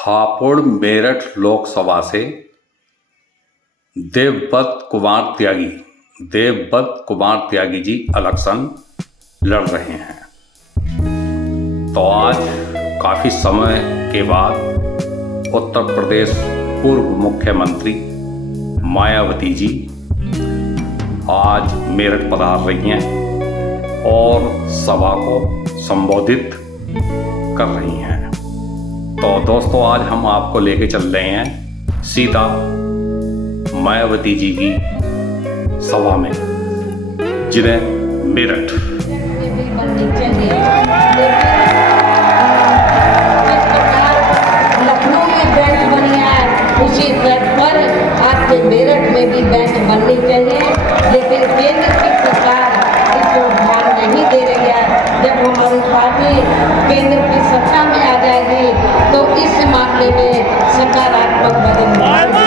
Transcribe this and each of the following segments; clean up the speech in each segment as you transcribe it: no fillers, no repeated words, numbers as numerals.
हापुड़ मेरठ लोकसभा से देवव्रत कुमार त्यागी जी इलेक्शन लड़ रहे हैं। तो आज काफ़ी समय के बाद उत्तर प्रदेश पूर्व मुख्यमंत्री मायावती जी आज मेरठ पधार रही हैं और सभा को संबोधित कर रही हैं। तो दोस्तों, आज हम आपको लेके चल रहे हैं सीधा मायावती जी की सभा में, जिन्हें मेरठ लखनऊ में बेंच बनी है, उसी तर्ज पर आपके मेरठ में भी बेंच बननी चाहिए। लेकिन केंद्र की सरकार इसको ध्यान नहीं दे रही है। जब हमारी पार्टी केंद्र की सत्ता में आ जाएगी तो इस मामले में सकारात्मक बदलाव आएगा।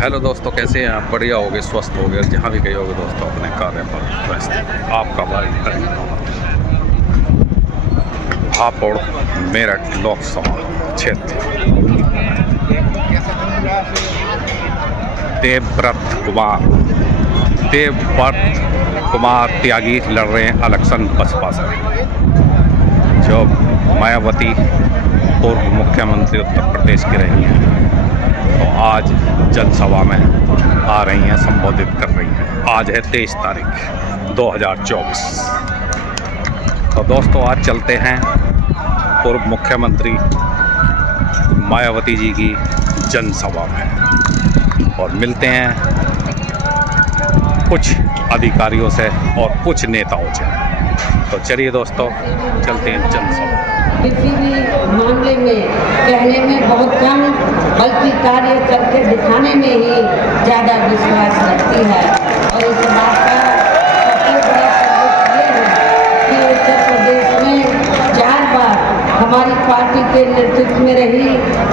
हेलो दोस्तों, कैसे हैं आप? बढ़िया हो गए, स्वस्थ हो गए, जहाँ भी गए होगे दोस्तों अपने कार्य पर व्यस्त। आपका भाई हापुड़ मेरठ लोकसभा क्षेत्र देवव्रत कुमार त्यागी लड़ रहे हैं इलेक्शन बसपा से। जो मायावती पूर्व मुख्यमंत्री उत्तर प्रदेश की रही हैं, तो आज जनसभा में आ रही हैं, संबोधित कर रही हैं। आज है 23 तारीख 2024। तो दोस्तों, आज चलते हैं पूर्व मुख्यमंत्री मायावती जी की जनसभा में और मिलते हैं कुछ अधिकारियों से और कुछ नेताओं से। तो चलिए दोस्तों, चलते हैं जनसभा। किसी भी मामले में कहने में बहुत कम, बल्कि कार्य करके दिखाने में ही ज़्यादा विश्वास रखती है। और इस बात का सबसे बड़ा सबूत ये है कि उत्तर प्रदेश में 4 बार हमारी पार्टी के नेतृत्व में रही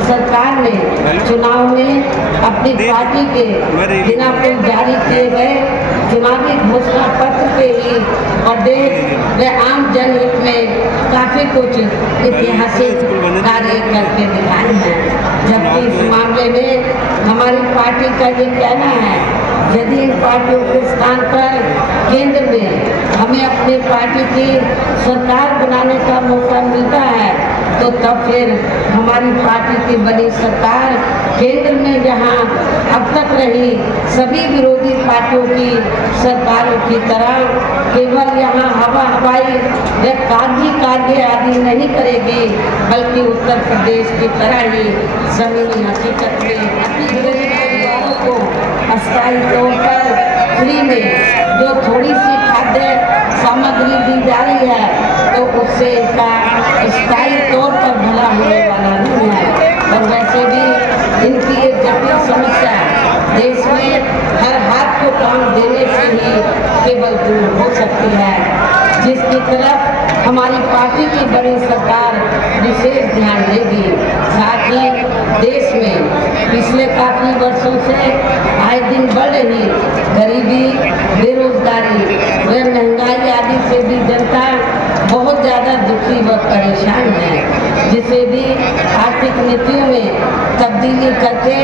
सरकार ने चुनाव में अपनी पार्टी के बिना कोई जारी किए गए चुनावी घोषणा पत्र पे ही और देश व आम जनहित में काफ़ी कुछ ऐतिहासिक कार्य करके दिखाए हैं। जबकि इस मामले में हमारी पार्टी का ये कहना है, यदि इन पार्टियों के स्थान पर केंद्र में हमें अपनी पार्टी की सरकार बनाने का मौका मिलता है तो तब फिर हमारी पार्टी की बनी सरकार केंद्र में जहां अब तक रही सभी विरोधी पार्टियों की सरकारों की तरह केवल यहां हवाई व कागजी कार्य आदि नहीं करेगी, बल्कि उत्तर प्रदेश की तरह ही जमीनी हकीकत में गरीब परिवारों को अस्थायी तौर पर फ्री में जो थोड़ी सी खाद्य सामग्री दी जा रही है, तो उससे इसका स्थायी तौर पर भला होने वाला नहीं है। और वैसे भी इनकी एक जटिल समस्या देश में हर हाथ को काम देने से ही केवल दूर हो सकती है, जिसकी तरफ हमारी पार्टी की बड़ी सरकार विशेष ध्यान देगी। साथ ही देश में पिछले काफ़ी वर्षों से आए दिन बढ़ रही गरीबी, बेरोजगारी व महंगाई आदि से भी जनता बहुत ज़्यादा दुखी व परेशान है, जिसे भी आर्थिक नीतियों में तब्दीली करके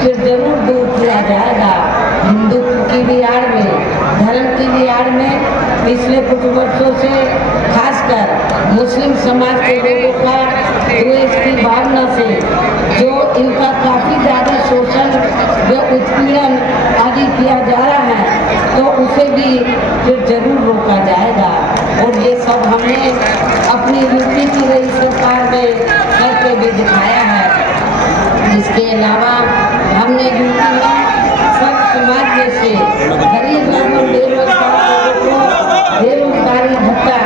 फिर जरूर दूर किया जाएगा। हिंदुत्व की भी आड़ में, धर्म की भी आड़ में पिछले कुछ वर्षों से खासकर मुस्लिम समाज के लोगों का द्वेष की भावना से जो इनका काफ़ी ज़्यादा शोषण व उत्पीड़न आदि किया जा रहा है, तो उसे भी फिर जरूर रोका जाएगा। और ये सब हमने अपनी यूपी की रही सरकार में करके भी दिखाया है। इसके अलावा हमने यूपी में सब समाज में से गरीब एवं बेरोजगार लोगों को बेरोजगारी भत्ता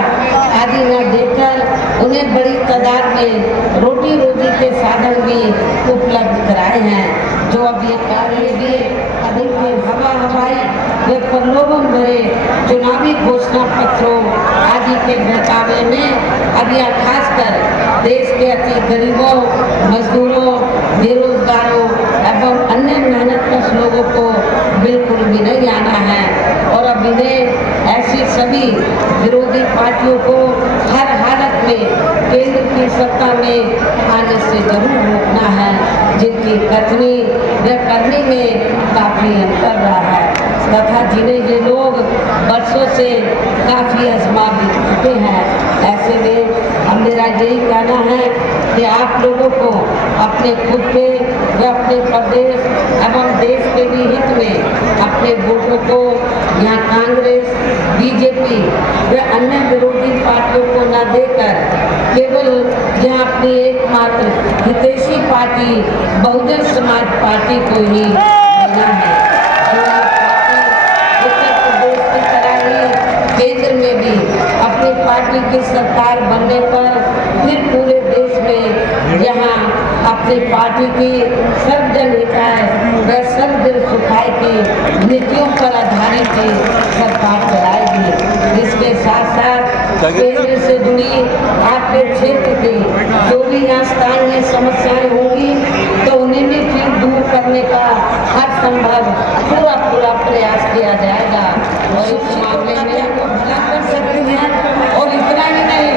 आदि न देकर उन्हें बड़ी तादाद में रोटी रोजी के साधन भी उपलब्ध कराए हैं। जो अब ये कार्य भी अधिक हवाई व प्रलोभन भरे चुनावी घोषणा पत्रों आदि के बहकावे में अब यह खासकर देश के अति गरीबों, मजदूरों, बेरोजगारों एवं अन्य मेहनतकश लोगों को बिल्कुल भी नहीं आना है। और अब इन्हें ऐसी सभी विरोधी पार्टियों को हर हालत में केंद्र की सत्ता में आने से जरूर रोकना है, जिनकी कथनी व करनी में काफ़ी अंतर रहा है तथा जिन्हें ये लोग वर्षों से काफ़ी आजमा भी चुके हैं। ऐसे में अब मेरा यही कहना है कि आप लोगों को अपने खुद के व अपने प्रदेश एवं देश के भी हित में अपने वोटों को यहाँ कांग्रेस, बीजेपी व अन्य विरोधी पार्टियों को न देकर केवल यहाँ अपनी एकमात्र हितैषी पार्टी बहुजन समाज पार्टी को ही देना है। उत्तर प्रदेश की तरह ही केंद्र में भी अपनी पार्टी की सरकार बनने पर फिर पूरे देश में यहाँ अपनी पार्टी की सर्वजन हिताय व सर्वजन सुखाय की नीतियों पर आधारित ही सरकार चलाएगी। इसके साथ साथ केंद्र से जुड़ी आपके क्षेत्र की जो भी यहाँ स्थानीय समस्याएं होंगी तो उन्हें भी फिर दूर करने का हर संभव पूरा प्रयास किया जाएगा और इस मामले में भला कर सकते हैं। और इतना ही नहीं,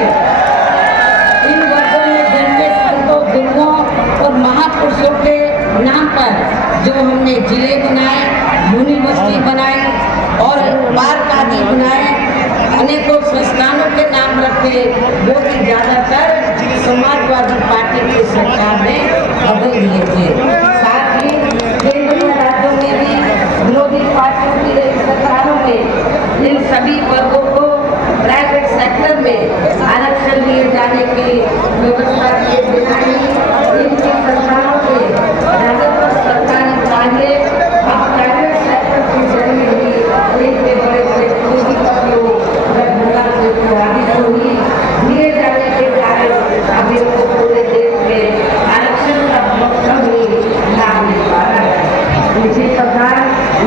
इन वर्षों में जन्मे संतों, गुरुओं और महापुरुषों के नाम पर जो हमने जिले बनाए, यूनिवर्सिटी बनाई और पार्क आदि बनाए, अनेकों संस्थानों के नाम रखे, वो भी ज़्यादातर समाजवादी पार्टी की सरकार ने बदल दिए थे। साथ ही केंद्रीय राज्यों में भी विरोधी पार्टियों की रही सरकारों में इन सभी वर्गों को प्राइवेट सेक्टर में आरक्षण दिए जाने की व्यवस्था किए बिना ही इनकी सरकारों के ज़्यादातर सरकारी कार्य अब प्राइवेट सेक्टर के जरिए ही इनके बड़े बड़े पूंजीपतियों व भूला से प्रभावित होगी दिए जाने के कारण अब इनको पूरे देश में आरक्षण का मतलब ही लाभ मिल पा रहा है। इसी प्रकार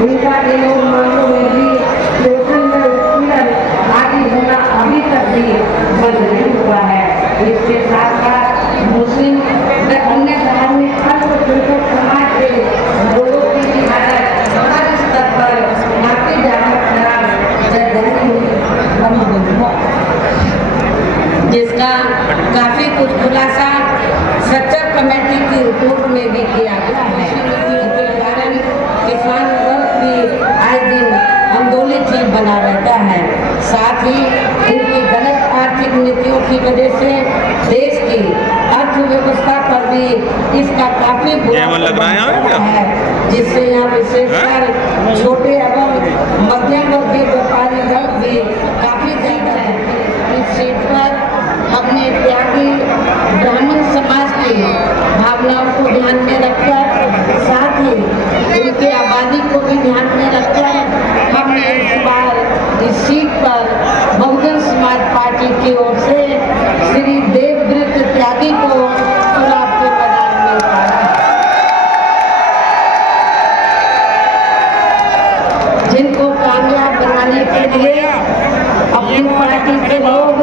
इनका इन मामलों में भी शोषण व उत्पीड़न आदि होना अभी तक भी बंद नहीं हुआ है। इसके साथ साथ मुस्लिम व अन्य धार्मिक अल्पसंख्यक समाज के लोगों की भी हालत हर स्तर पर आती जाती जिसका काफी कुछ खुलासा सच्चर कमेटी की रिपोर्ट में भी किया गया है। इसके कारण किसान वर्ग भी आए दिन आंदोलित ही बना रहता है। साथ ही इनकी गलत आर्थिक नीतियों की वजह से देश की अर्थव्यवस्था पर भी इसका काफी बुरा प्रभाव है, जिससे यहाँ विशेषकर छोटे एवं मध्यम वर्गीय व्यापारी वर्ग भी काफी ज्यादा है। इस सीट पर अपने त्यागी ब्राह्मण समाज की भावनाओं को ध्यान में रखकर साथ ही उनकी आबादी को भी ध्यान में रखकर हमने इस बार इस सीट पर बहुजन समाज पार्टी की ओर से श्री देवव्रत त्यागी को चुनाव के मैदान में उतारा है, जिनको कामयाब बनाने के लिए अपनी पार्टी के लोग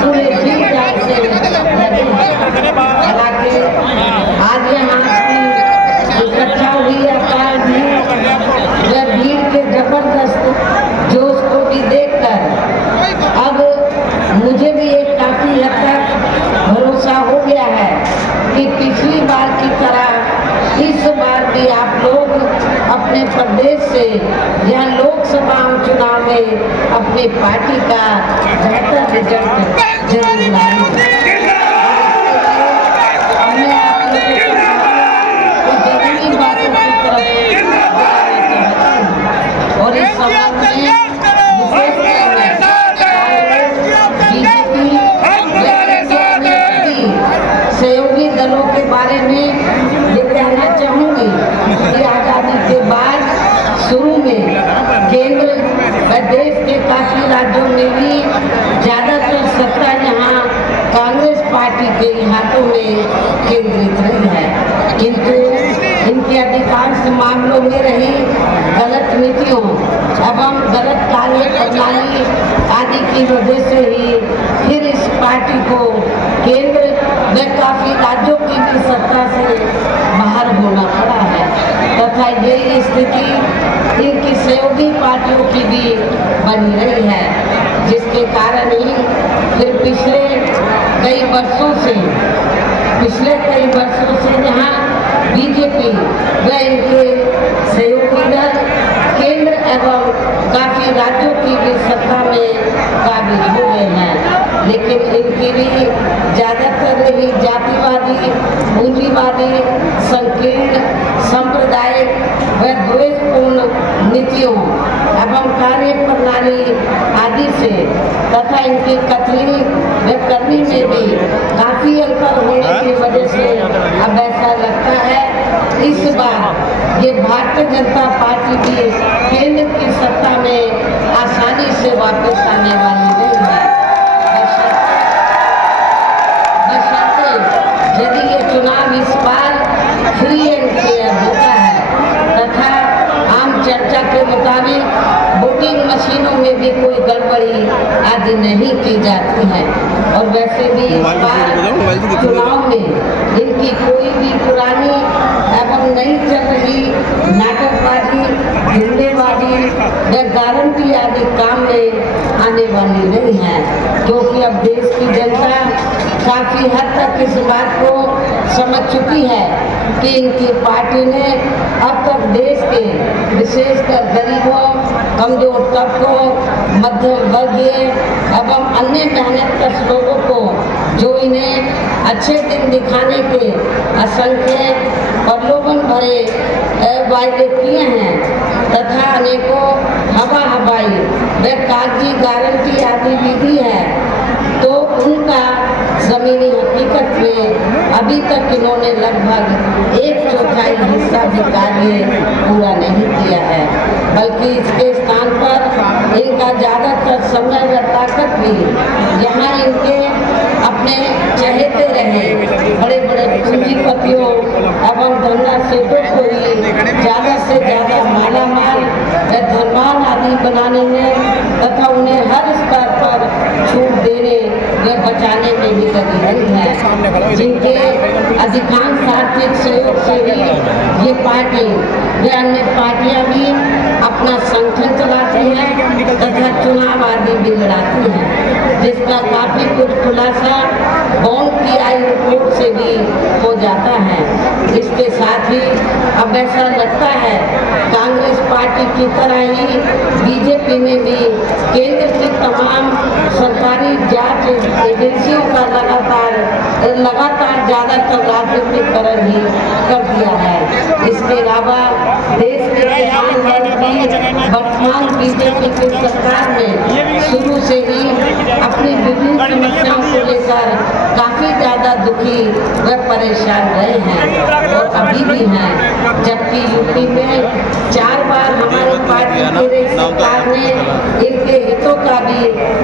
पूरे जी जान से लगे हैं। हालांकि आज यहाँ की इकट्ठा हुई अपार भीड़ के जबरदस्त जोश को भी देखकर अब मुझे भी एक काफी हद तक भरोसा हो गया है कि पिछली बार की तरह इस बार भी आप लोग अपने प्रदेश से या लोकसभा चुनाव में अपनी पार्टी का बेहतर रिजल्ट जरूर लाएंगे। हमने आप लोगों को जरूरी बातों की तरफ और इस संबंध में विशेष सहयोगी दलों के बारे में ये कहना चाहूँगी कि आज़ादी के बाद शुरू में केंद्र व देश के काफ़ी राज्यों में भी ज़्यादातर सत्ता यहाँ कांग्रेस पार्टी के हाथों में केंद्रित रही है, किंतु इनके अधिकांश मामलों में रही गलत नीतियों एवं गलत कार्य प्रणाली आदि की वजह से ही फिर इस पार्टी को केंद्र व काफ़ी राज्यों की भी सत्ता से बाहर होना पड़ा है तथा यही स्थिति इनकी सहयोगी पार्टियों की भी बनी रही है, जिसके कारण ही फिर पिछले कई वर्षों से, पिछले कई वर्षों से जहाँ बीजेपी व इनके सहयोगी दल केंद्र एवं काफी राज्यों की भी सत्ता में काबिज हो गए हैं, लेकिन इनकी भी ज्यादातर रही जातिवादी, पूंजीवादी, संकीर्ण, सांप्रदायिक व द्वेषपूर्ण नीतियों एवं कार्य प्रणाली आदि से तथा इनकी कथनी व करनी में भी काफी अंतर होने की वजह से अब ऐसा लगता है इस बार ये भारतीय जनता पार्टी भी केंद्र की सत्ता में आसानी से वापस आने वाली नहीं है। बशर्ते यदि ये चुनाव इस बार फ्री एंड फेयर होता है तथा आम चर्चा के मुताबिक वोटिंग मशीनों में भी कोई गड़बड़ी आदि नहीं की जाती है और वैसे भी इस बार चुनाव में इनकी कोई भी पुरानी एवं नई चल रही नाटकबाजी, झंडेबाजी या गारंटी आदि काम में आने वाली नहीं है, क्योंकि अब देश की जनता काफी हद तक इस बात को समझ चुकी है कि इनकी पार्टी ने अब तक देश के विशेषकर गरीबों, कमजोर तबकों, मध्यम वर्गीय एवं अन्य मेहनतकश लोगों को जो इन्हें अच्छे दिन दिखाने के असंख्य प्रलोभन भरे वायदे किए हैं तथा अनेकों हवाई व कागजी गारंटी आदि भी दी है, तो उनका जमीनी हकीकत में अभी तक इन्होंने लगभग 1/4 हिस्सा भी कार्य पूरा नहीं किया है, बल्कि इसके स्थान पर इनका ज़्यादातर समय व ताकत भी यहाँ इनके अपने चहेते रहे बड़े बड़े पूंजीपतियों एवं धंधा सेठों को ही ज़्यादा से ज़्यादा मालामाल व धनवान आदि बनाने में तथा उन्हें हर स्तर पर छूट देने व बचाने में भी लगी रही है, जिनके अधिकांश आर्थिक सहयोग से ही ये पार्टी व अन्य पार्टियां भी अपना संगठन चलाती हैं तथा चुनाव आदि भी लड़ाती हैं, जिसका काफी कुछ खुलासा बॉन्ड की आई रिपोर्ट से भी हो जाता है। इसके साथ ही अब ऐसा लगता है कांग्रेस पार्टी की तरह ही बीजेपी में भी केंद्र की तमाम सरकारी जांच एजेंसियों का लगातार ज़्यादातर राजनीतिकरण ही कर दिया है। इसके अलावा देश के किसान वर्ग भी वर्तमान बीजेपी की सरकार में शुरू से ही अपनी विभिन्न समस्याओं को लेकर काफ़ी ज़्यादा दुखी व परेशान रहे हैं और अभी भी हैं, जबकि यूपी में 4 बार हमारी पार्टी की सरकार ने इनके हितों का भी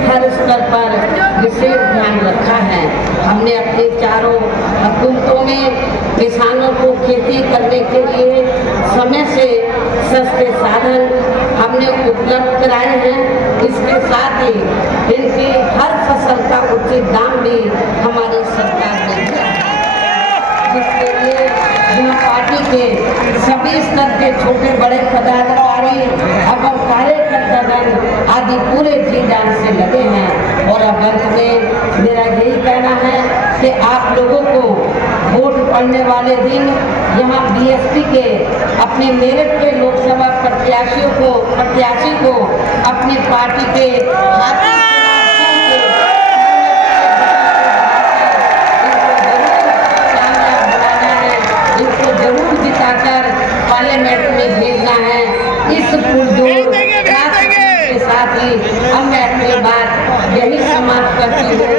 हर स्तर पर विशेष ध्यान रखा है। हमने अपनी चारों हुकूमतों में किसानों को खेती करने के लिए समय से सस्ते साधन हमने उपलब्ध कराए हैं, इसके साथ ही इनकी हर फसल का उचित दाम भी हमारी सरकार ने दिया है, जिसके लिए यह पार्टी के सभी स्तर के छोटे बड़े पदाधिकारी एवं कार्यकर्तागण आदि पूरे जी जान से लगे हैं। और अब अंत में मेरा यही कहना है कि आप लोगों को वोट पड़ने वाले दिन यहाँ बीएसपी के अपने मेरठ के लोकसभा प्रत्याशी को अपनी पार्टी के हाथी पार्लियामेंट में भेजना है। इस पुरजोर के साथ ही अब मैं अपनी बात यही समाप्त करती हूँ।